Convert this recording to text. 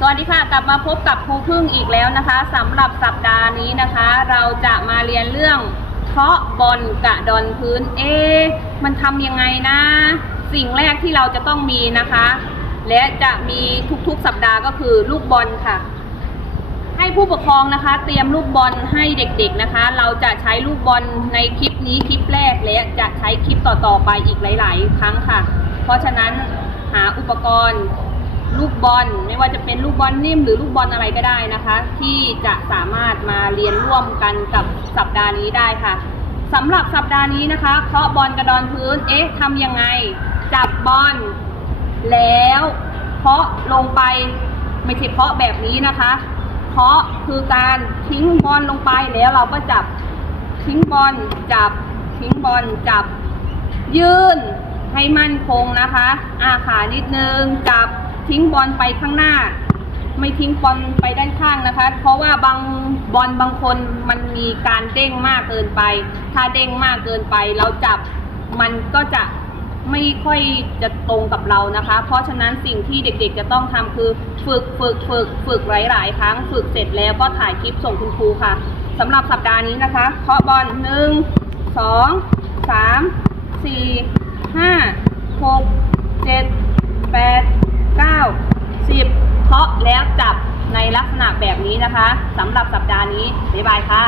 สวัสดีค่ะ กลับมาพบกับครูพึ่งอีกแล้วนะคะสำหรับสัปดาห์นี้นะคะ เราจะมาเรียนเรื่องเคาะบอลกระดอนพื้น เอ๊มันทำยังไงนะ สิ่งแรกที่เราจะต้องมีนะคะ และจะมีทุกๆสัปดาห์ก็คือลูกบอลค่ะ ให้ผู้ปกครองนะคะ เตรียมลูกบอลให้เด็กๆนะคะ เราจะใช้ลูกบอลในคลิปนี้คลิปแรกและจะใช้คลิปต่อๆไปอีกหลาย ๆ ครั้งค่ะ เพราะฉะนั้นหาอุปกรณ์ ลูกบอลไม่ว่าจะเป็นลูกบอลนิ่มหรือลูกบอลอะไรก็ได้นะคะ ที่จะสามารถมาเรียนร่วมกันกับสัปดาห์นี้ได้ค่ะสำหรับสัปดาห์นี้นะคะเคาะบอลกระดอนพื้น เอ๊ะทำยังไง จับบอล แล้วเคาะลงไปไม่ใช่เคาะแบบนี้นะคะเคาะคือการทิ้งบอลลงไปแล้วเราก็จับทิ้งบอลจับทิ้งบอลจับ ยื่นให้มั่นคงนะคะ อาขานิดนึงจับ ทิ้งบอลไปข้างหน้า ไม่ทิ้งบอลไปด้านข้างนะคะ เพราะว่าบางบอลบางคนมันมีการเด้งมากเกินไป ถ้าเด้งมากเกินไปเราจับมันก็จะไม่ค่อยจะตรงกับเรานะคะ เพราะฉะนั้นสิ่งที่เด็กๆจะต้องทำคือฝึกฝึกฝึกฝึกหลายๆครั้ง ฝึกเสร็จแล้วก็ถ่ายคลิปส่งคุณครูค่ะสำหรับสัปดาห์นี้นะคะเคาะบอลหนึ่งสองสามสี่ห้าหกเจ็ดแปดเก้าสิบเคาะ แล้วจับในลักษณะแบบนี้นะคะสำหรับสัปดาห์นี้บ๊ายบายค่ะ